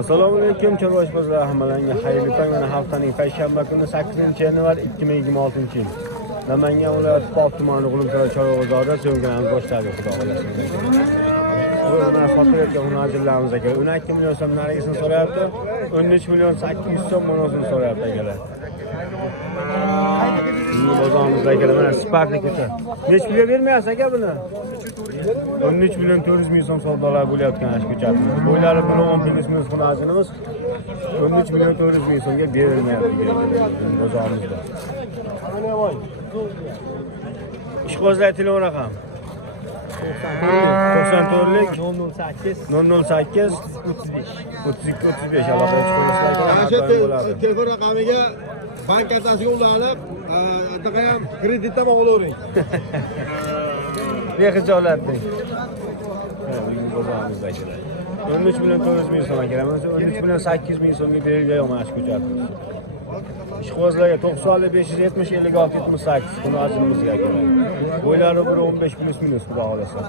Assalomu alaykum Chorvosh bozor hammalarga xayrli tong. Mana haftaning payshanba kuni 8-yanvar 2026-yil. Namangan viloyati Pop tumani G'ulumsaroy Chorvosh bozorida so'ngganamiz boshladi, xudo xolasa. Mana fotoyotgan hunarchilarimiz aka 12 million so'm narigisini so'rayapti. 13 million 800 so'm monosini so'rayapti akalar. Bozorimizda akalar mana Spark'ni ko'cha. Nech pulga bermayapsiz aka buni? 13 million 400 ming so'm savdolar bo'layotgan ash ko'chatni. Bo'ylari 1.15 million hunarchimiz 13 million 400 ming so'mga berilmayapti bozorimizda. Ishqozlar telefon raqam 94lik 008 32 35 aloqa chiqarishlar telefon raqamiga bank kartasiga ulanib, anaqa ham kreditdan olavering. Bexijolatding. 13 million 400 ming so'm kerak. 13 million 800 ming so'mga berilgan mana shu ko'chatimiz. Ishqozlarga 90 570 56 78 hunarchimizga kerak. Bo'ylari 1.15 plus minus xudo xolasa.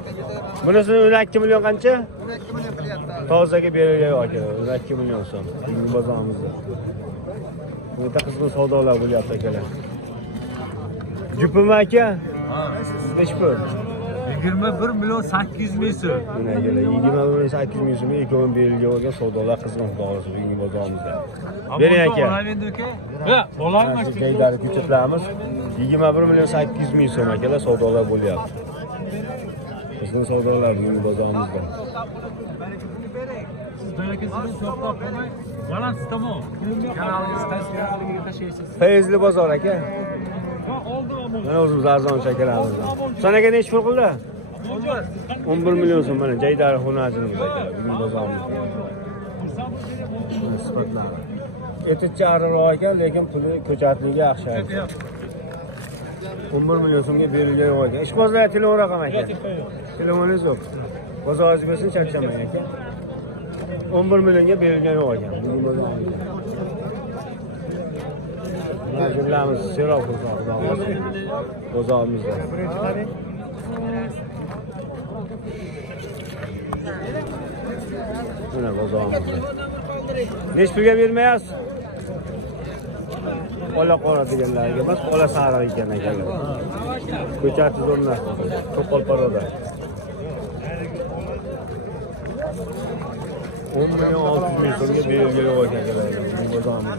Bunisini 12 million qancha? 12 million qilyapti. Tozaga berilgan aka, 12 million so'm. Bozorimizda. Bunda qizg'in savdolar bo'lyapti akalar. Jupim aka? Ha, nech pul? 21 million 800 ming so'm. Buni akalar 21 million 800 ming so'mga ikkovi berilgan bo'lgan savdolar qizg'in xudo xolasa bugungi bozorimizda. Bering aka. Olaman aka. Ha, olaman. Jaydari ko'chatlarimiz 21 million 800 ming so'm akalar savdolar bo'lyapti. Qizg'in savdolar bugungi bozorimizda. Balans tamom. Kanalingiz qaysi kanaliga tashlaysiz? Fayzli bozor aka. Mana o'zimiz arzon shakaramiz. Sanaga nech pul qildi? 11 million so'm mana Jaydari hunarchimiz aka. Bugun bozorimizda. Sifatlari. Eticha ariroq ekan, lekin puli ko'chatligi yaxshi. 11 million so'mga berilgan ekan. Ishqozlar telefon raqam aka. Telefoningiz yo'q. Bozoringiz bo'lsin, charchamang aka. 11 millionga berilgan ekan. Bugun bozorimizda. Majburlarimiz seroq bozorimizda. Mana bozorimizda. Nech pulga bermayapsiz? Ola qora deganlarga emas, ola sariq ekan akalar. Ko'chati zo'rlar. To'qol paroda. 10 million 600 ming so'mga berilgan akalar. Bozorimizda.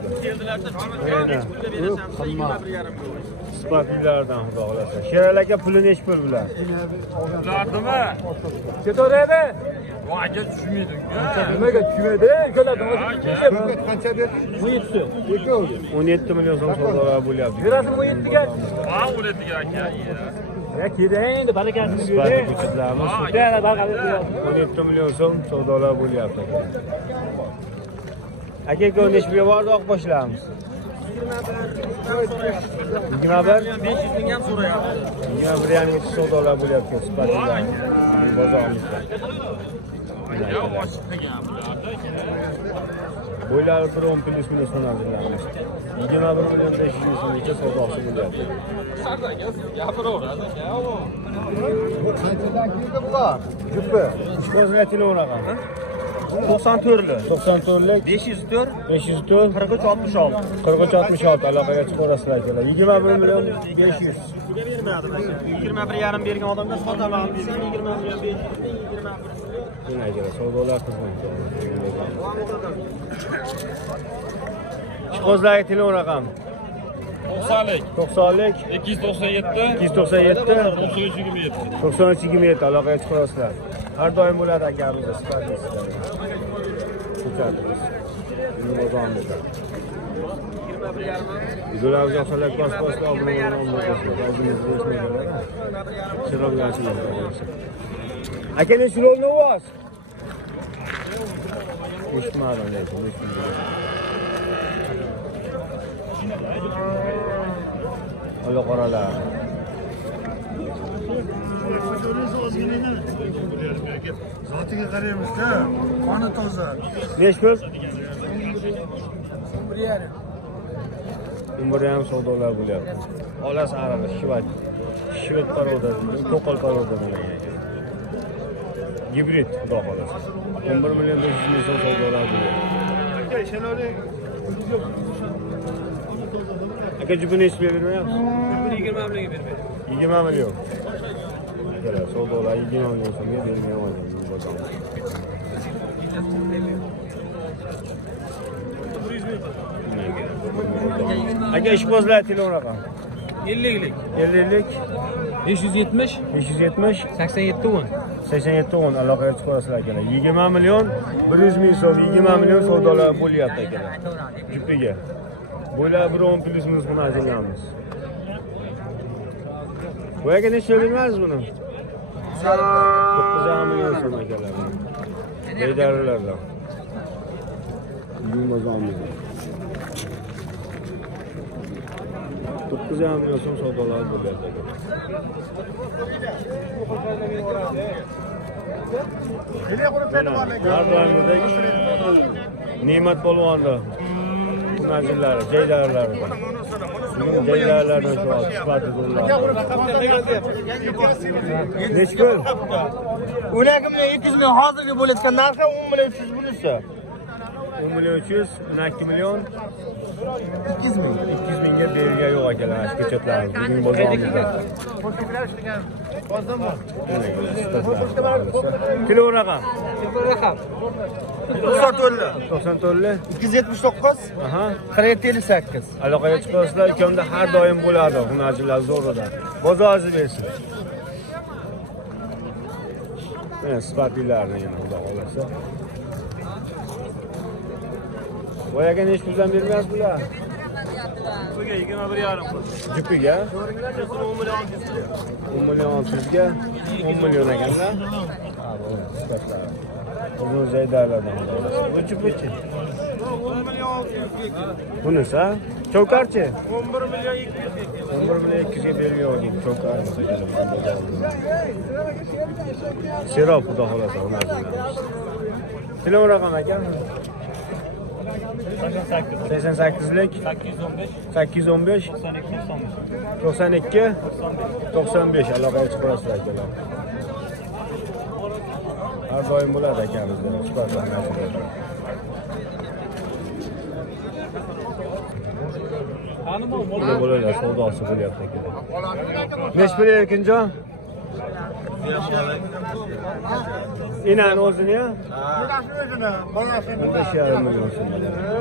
Sparklardan xudo xolasa. Sherali aka puli nech pul bular? Ulardimi? Ketaveradi. Voyga tushmaydi. Nimaga tushmaydi? Keladi. Qancha berdi? 17 million so'm savdolar bo'lyapti. Berasizmi 17 ga? Ha, 17 ga aka. Ya keling, endi barakatini bering. Ko'chatlarimiz 17 million so'm savdolar bo'lyapti. Aka nech pulga bordi oqboshlarimiz? 21 500 ming ham so'rayapti. 21 ham savdolar bo'lyapti sifatida. Bozorimizda. Ya ochiq qilgan bularda aka. Bo'ylari 1.10 plus minus hunarchilarimiz. 21 million 500 ming so'mgacha savdosi bo'lyapti. Gapiraveradi aka. Qanchadan keldi bular? Jupi. Ishqozlar telefon raqami 94lik 504 43 66 aloqaga chiqarasizlar akalar. 21 million 500. Pulga bermadi. 21,5 bergan odamga sotaman desang 20 million 500. Shunday akalar, savdolar qilgan. Ishqozlarga telefon raqami 90lik 297 9327 aloqaga chiqarasizlar. Har doim bo'ladi akamizda sifatli sizlar. Ko'chatimiz. Bozorimiz. Videolarimizni yoqsalar, bosib obuna bo'linglar. O'zingizni eslaydilar. Chiroqlarchilar. Aka nech rolni o'z? Eshitmadim lekin. Ola qoralar. Zotiga qaraymiz-da, qoni toza. Nech pul? 1.5 savdolar bo'lyapti. Olasi arava, shivot paroda, to'qol paroda degan ekan. Gibrit xudo xolasa. 11 million 500 ming so'm savdolar bo'ladi. Aka jibini hech bermayapsiz? 20 million bermaydi. 20 million. Kelar, savdolar 20 million so'mga bermay oldim. Aka ishbozlar telefon raqam. 50lik. 50lik 570 570 87 10. 87 10 aloqaga chiqasizlar akalar. 20 million 100 ming so'm, 20 million savdolar bo'lyapti akalar. Jupiga. Bo'lar 10 plus minus buni ajrayamiz. Bu yerga necha bilmaysiz buni? 9 million so'm akalar. Beydarlarlar. Yumazamiz. 9 million so'm savdolar bo'lyapti akalar. Ne'mat polvonni majillari, jaydarlari bor. Jaydarlardan shu sifati bo'ladi. Necha pul? 12 million 200 million hozirgi bo'layotgan narxi 10 million 300 bunisi. 10 million 300, 12 million 200 ming. 200 mingga berilgan yo'q akalar, ko'chatlarimiz. Bugun bozorimizda. Telefon raqam. Telefon raqam 94 279 Aha. 4758. Aloqaga chiqasizlar, ukamda har doim bo'ladi, hunarchilar zo'rida. Bozoringizni bersin. Mana sifatlilarni yana xudo xolasa. Boyaga necha puldan bermaysiz bular? Buga 21,5. Jupiga 10 million 600. 10 million 600 ga 10 million ekanda. Ha, bo'ldi. Sifatlar. Uzun zaydarlardan. Buchi. 10 million 600. Bunisi ha? Chavkarchi? 11 million 200. 11 million 200 ga bergan chavkar. Serob xudo xolasa hunarchilarimiz. Telefon raqam aka? 88lik 815 92 95 aloqaga chiqasizlar akalar. Har doim bo'ladi akamizda. Bunda bo'ladi, savdosi bo'lyapti akalar. Necha pul Erkinjon? İnan o'zini ya? Bunga shahar million so'm.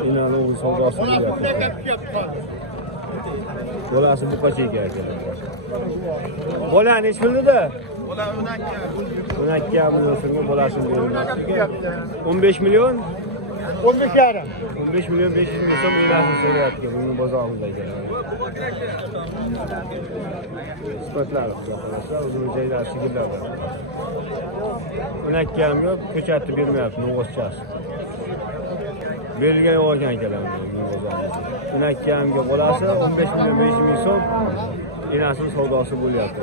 İnan o'zi savdosi bo'lyapti. Bolasi bu qanchaga akalar? Bola necha pulda? Bola 12 million so'mga bolasini berilmoqda. 15 million 15 yarim. 15 million 500 ming so'm ilasini so'rayapti bugun bozorimizda akalar. Sifatlar xudo xolasa, o'zini joylar sigirlar bor. 12 ham yo'q, ko'chatni bermayapti, no'g'izchasi. Berilgan olgan akalar bugun bozorimizda. 12 hamga bolasi 15 million 500 ming so'm ilasini savdosi bo'lyapti.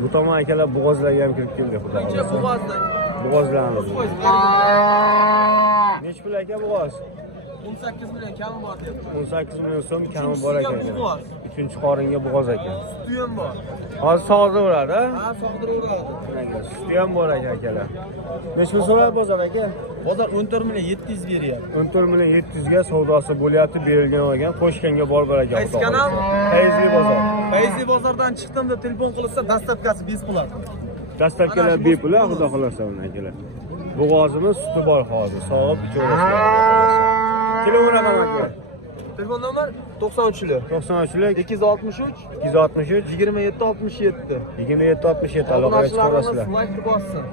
Bu tomon akalar bo'g'ozlarga ham kirib keldi xudo xolasa. Bo'g'ozlarimiz. Necha pul aka bo'g'oz? 18 million kami bor deb. 18 million so'm kami bor ekan. Bo'g'oz. 3-qoringa bo'g'oz ekan. Suti ham bor. Hozir sog'diraveradi, ha? Ha, sog'diraveradi. Suti ham bor ekan akalar. Necha pul so'radi bozor aka? Bozor 14 million 700 beryapti. 14 million 700 ga savdosi bo'lyapti, berilgan olgan, qo'shganga bor ekan. Qaysi kanal? Fayzli bozor. Fayzli bozordan chiqdim deb telefon qilsa, dastavkasi bepul. Dastlabkilar bepul, xudo xolasa uni akalar. Bo'g'ozimiz suti bor hozir, sog'ib ichaverasizlar. Telefon raqami aka? Telefon nomer 93lik 93lik 263 263 27 67. 27 67 aloqaga chiqasizlar. Like bossin.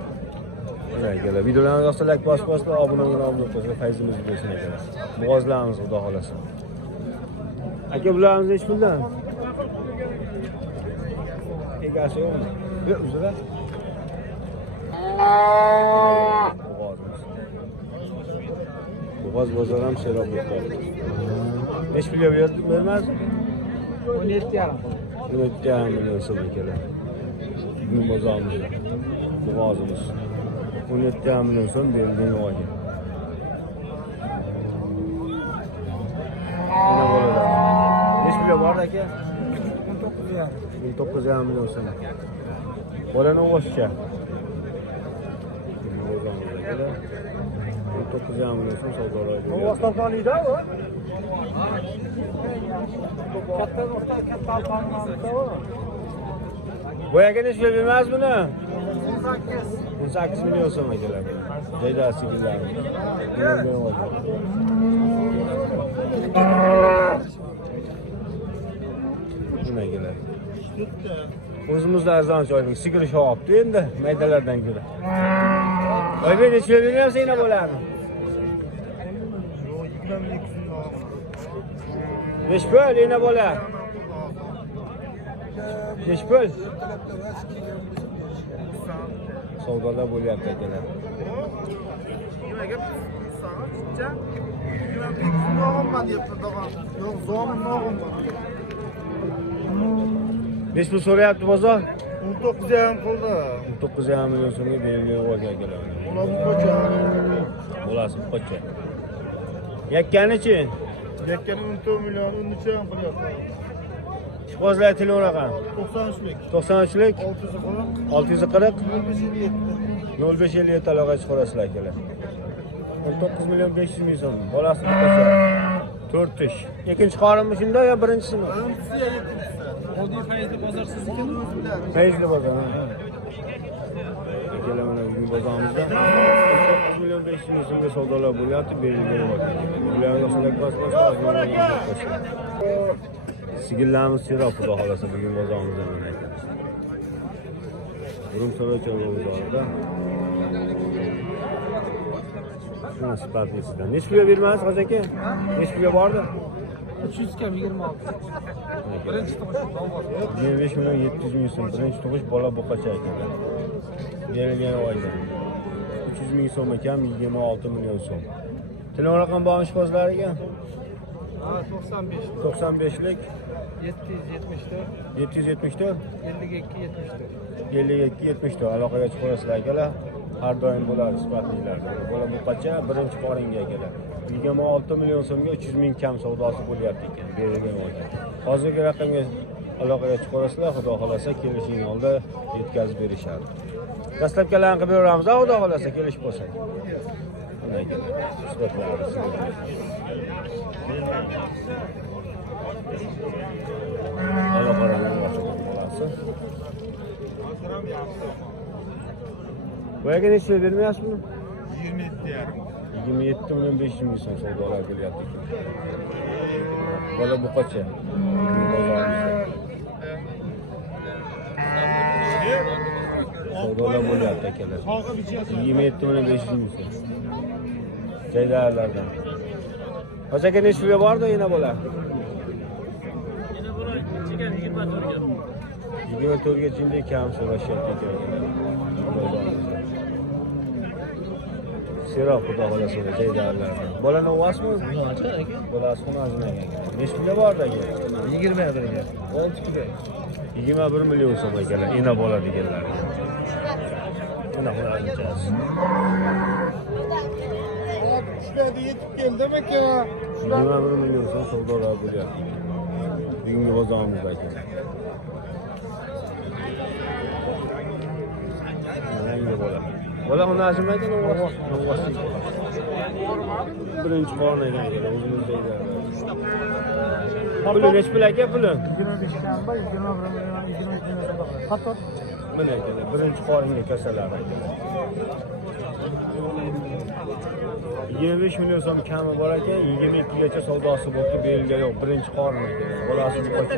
Akalar, videolarimizni yoqsa like bosib, obuna bo'lib fayzimiz bo'lsin akalar. Bo'g'ozlarimiz xudo xolasa. Aka, bularimiz necha puldan? Egasi yo'qmi? Yo'q, uzra. Bo'g'oz bozor ham serob bo'ldi. Necha pulga bermaz? 17,5. 17,5 million so'm akalar. Bugun bozorimizda. Bo'g'ozimiz 17,5 million so'm berilgan olgan. Mana bo'ladi. Necha pulga bor aka? 19,5 million so'm. Bolani o'g'ishcha. 9,5 million so'm savdolar. O'zbekistonlikda u. Katta o'rta katta alfamda. Boyaga necha beramiz buni? 18 million so'm keladi. Joyda sigirlar. Nima keladi? O'zimizda arzon joylik sigir sho'g'ibdi endi maydalardan ko'ra. Oybek necha beramiz yana bo'ladi? 5 pul yana bo'ladi. 5 pul. Savdolar bo'lyapti akalar. Nimaga so'racha? Nog'imman deb turdim. Yo'q, zo'min nog'imman. 5 pul so'rayapti bozor. 19,5 qildi. 9,5 million so'mga berilgan o'g'il akalar. Ular bu qo'cha. Bo'lasi qo'cha. Yakkanichi? Yakkani 14 million, 13,5 qilyapti. Ishqozlar telefon raqam. 93lik. 93lik 640 640 0557. 0557 aloqa chiqarasizlar akalar. 19 million 500 ming so'm. Bolasi qo'cha. 4 ish. Ikkinchi qorinmi shunda yo birinchisimi? Birinchisi ya ikkinchisi. Oddiy faizli bozor sizniki o'zingiz bilasiz. Faizli bozor. Akalar mana bugun bozorimizda 19 million 500 ming so'mga savdolar bo'lyapti, berilgan bor. Ularni yoshlar bosib sigirlarimiz chiroq xudo xolasa bugun bozorimizda mana ekan. Urumsoy bozorida. Shuna sifatisidan. Necha pulga bermaysiz hozir aka? Necha pulga bordi? 300 kam 26. Birinchi tug'ish bor. 25 million 700 ming so'm. Birinchi tug'ish bola boqacha ekan. Berilgan oyda. 300 ming so'm ekan, 26 million so'm. Telefon raqam bormi ishqozlariga? Ha, 95. 95lik 774 774 52 74. 52 74 aloqaga chiqasizlar akalar. Har doim bo'ladi sifatlilar. Bola boqacha birinchi qoringa akalar. 26 million so'mga 300 ming kam savdosi bo'lyapti ekan. Berilgan oyda. Hozirgi raqamga aloqaga chiqasizlar, xudo xolasa kelishing oldi yetkazib berishadi. Dastlabkilarni qilib beramiz, xudo xolasa kelish bo'lsa. Bunday keladi. Sifatlari sigirlar. Boyaga necha bermayapsizmi? 27,5. 27 million 500 ming so'm savdolar kelyapti. Bola buqacha. Savdolar bo'lyapti akalar. 27 million 500 ming so'm. Jaydarlardan. Hozir aka necha pulga bordi yana bo'lar? Yana bo'lar chiqgan 24 ga. 24 ga jinday kam so'rashyapti akalar. Seroq xudo xolasa jaydarlardan. Bolani o'g'asmi? Yo'q, aka. Bolasi xonasida ekan. Necha pulga bordi aka? 21 ga. 6 pulga. 21 million so'm akalar. Ena bola deganlar. Mana xudoyimiz. Shularga yetib keldim aka. 21 million so'm savdolar bo'lyapti. Bugungi bozorimizda ekan. Yangi bola. Bola xonasimi ekan o'g'asi? Birinchi qorin ekan o'zimizda edi. Puli necha pul aka puli? 25 kam bor, 21 million 22 million. Qator. Mana ekan birinchi qoringa kasalar ekan. 25 million so'm kami bor ekan, 22 gacha savdosi bo'lib berilgan yo'q. Birinchi qorin ekan. Bolasi qo'ydi.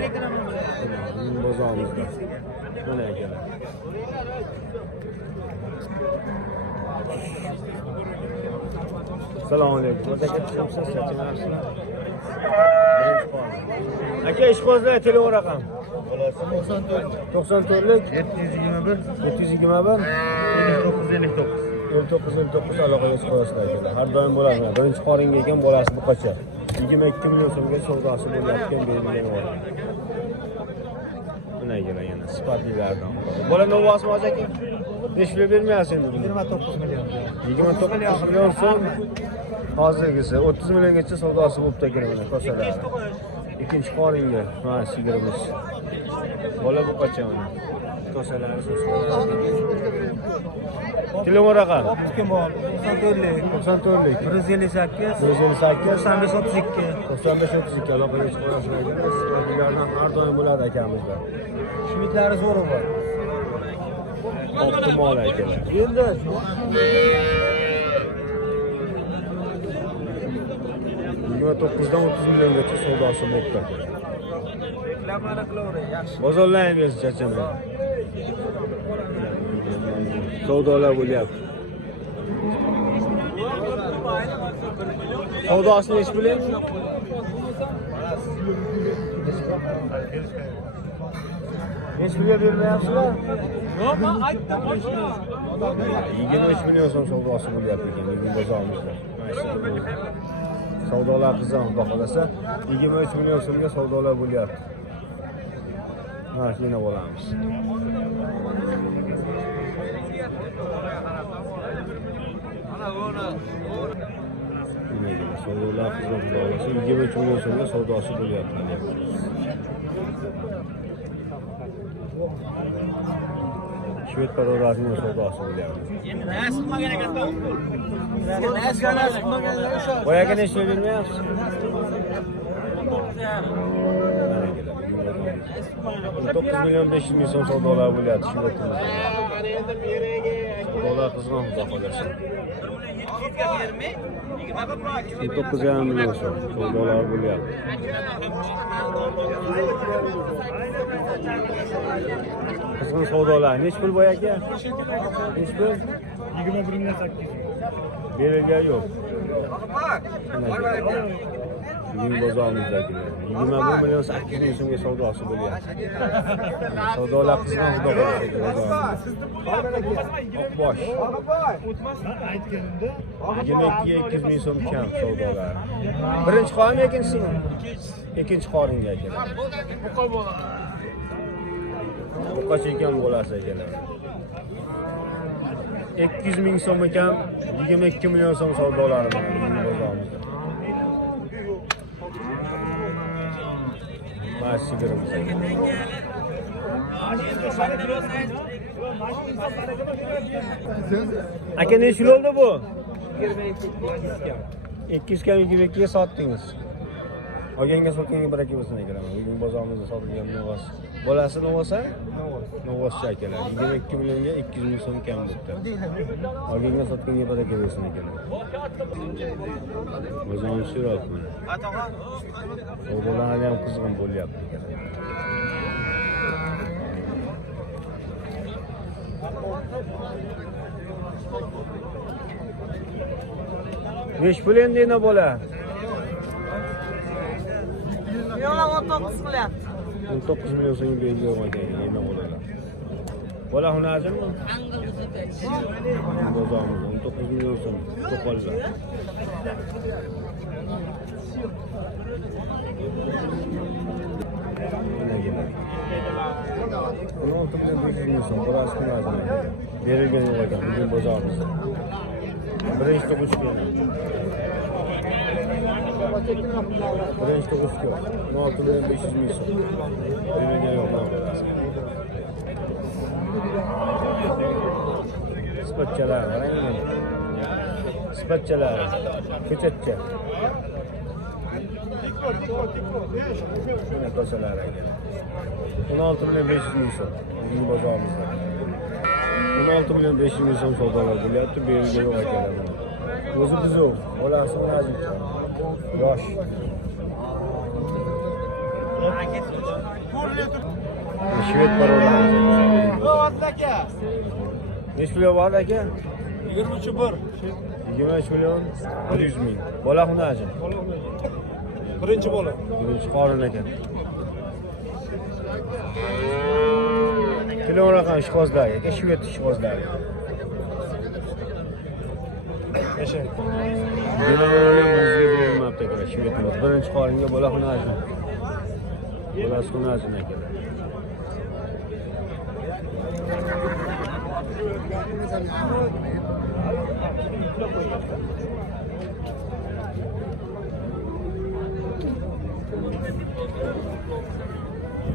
Bozorimizda. Mana ekan. Assalomu alaykum. Aka tushimsiz, sachinapsizlar. Birinchi qorin. Aka ishqozlar telefon raqam. 94lik 721 721 5959 aloqaga chiqasizlar akalar. Har doim bo'ladi. Birinchi qoringa ekan bolasi buqacha. 22 million so'mga savdosi bo'layotgan berilgan bor. Mana ekan yana sifatlilardan. Bola novosmi hozir aka? 5 pul bermayapsiz endi. 29 million. 29 million so'm hozirgisi 30 milliongacha savdosi bo'libdi ekan mana kosalar. Ikkinchi qoringa mana sigirimiz. Bola buqacha mana. Kosalari telefon raqam Kim bor? 94lik 158 158 95 32. 95-32 aloqaga chiqarasizlar. Sizlardan har doim bo'ladi akamizlar. Shimitlari zo'r bor. Optimal akalar. Endi 29dan 30 milliongacha savdosi bo'pti. reklamani qilavering, yaxshi. Bozorlaymiz charchamaydi. Savdolar bo'lyapti. Savdosini ish bilaymi? Hech pulga bermayapsizlar? Yo'q, aytdim. 23 million so'm savdosi bo'lyapti ekan bugun bozorimizda. Savdolar qizg'in xudo xolasa 23 million so'mga savdolar bo'lyapti. Mashina olamiz. Savdolar qizg'in xudo xolasa 23 million so'mga savdosi bo'lyapti. Shved parolasining savdosi bo'lyapti. Endi nasib qilmagan ekan-da. Nasib qilmagan o'sha. Boyaga nechta bermayapsiz? 9 million 500 ming so'm savdolar bo'lyapti shu yerda. Savdolar qizg'in xudo xolasa. 9,5 million so'm savdolar bo'lyapti. Qizg'in savdolar nech pul boy aka? Nech pul? 21 million 800. Berilgan yo'q. Bugun bozorimizdagilar 21 million 800 ming so'mga savdosi bo'lyapti. Savdolar qizg'in xudo xolasa. Oqbosh. Aytganimda 22 ming so'm kam savdolar. Birinchi qo'rmi ikkinchisimi? Ikkinchi qo'ringa akalar. Buqacha ekan bo'lasa akalar. 200 ming so'm ekan 22 million so'm savdolari bor bozorimizda. Mana sigirimiz. Aka ne shul oldu bu? 200 kam 22 ga sotdingiz. Olganga sotganga baraka bo'lsin akalar. Bugun bozorimizda sotilgan novos. Bolasi novosa? Novoschi akalar. 22 millionga 200 ming so'm kam bo'ldi. Olganga sotganga baraka bo'lsin akalar. Bozorimiz shiroq mana. Savdolar ham qizg'in bo'lyapti akalar. Besh pul endi nima bo'la? Yo'q, 19 qilyapti. 19 million so'm berilgan ekan, nima bo'lalar? Bola xunajimi? Bozorimiz 19 million so'm to'qollar. Bunu 16 million so'm borasi xunajimi? Berilgan yo'q ekan bugun bozorimizda. Birinchi to'qishga. Birinchi to'qishga. 16 million 500 ming so'm. Berilgan yo'q borasi. Spatchalar, qarang. Spatchalar. Ko'chatcha. Mana ko'chalar ekan. 16 million 500 ming so'm. Bugun bozorimizda. 16 million 500 ming so'm savdolar bo'lyapti, berilgan yo'q ekan. O'zi buzuq, bolasi nozik. Yosh. Shved parolasi. Ro'vat aka. Nech pul bor aka? 23 23 million 100 ming. Bola xunaji. Birinchi bola. Birinchi qorin ekan. Telefon raqam ishqozlar aka, shved ishqozlar. Yasha. Birinchi qoringa bola xunaji. Bolasi xunaji ekan.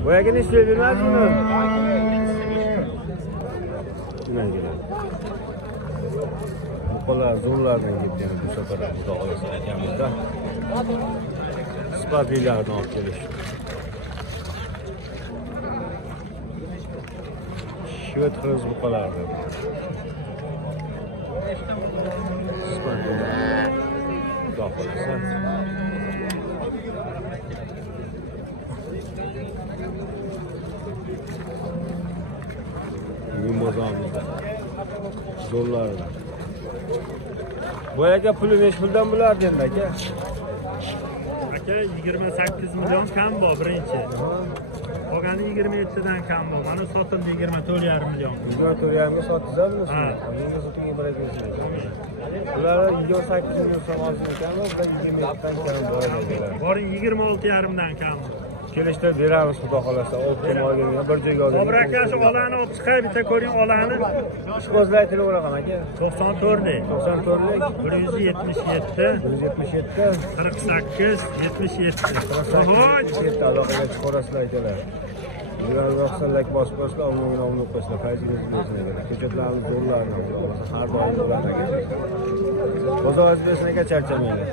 Boyaga nechta bermadingmi? Shundan buqalar zo'rlardan ketgan bu safar xudo xohlasa akamizda sifatlilarni olib kelish. Shved qiz buqalardi. Sifatlilar. Xudo xohlasa. Yumozamizda. Zo'rlardi. Bu aka puli necha puldan bo'lardi endi aka? Aka 28 million kam bor birinchi. Qolgani 27 dan kam bor. Mana sotildi 24,5 million. 24,5 ga sotdingizmi? Ha. Menga sotinga bera kelsin. Ular 28 million so'm olsin ekanmi? Biz 27 dan kam bo'ladi. Boring 26,5 dan kam. Kelishda beramiz xudo xolasa. Oltin olganga bir joyga olgan. Obra aka shu olani olib chiqay, bitta ko'ring olani. Ishqozlar aytilavergan aka. 94 lik. 94lik, 177, 177, 48, 77. Voy! 47 aloqaga chiqarasizlar akalar. Bular 90lik bosib-bosib olmagina olib qo'ysalar, fayzingiz bo'lsin akalar. Ko'chatlarimiz zo'rlarni har doim bo'ladi aka. Bozoringiz bersin aka, charchamanglar.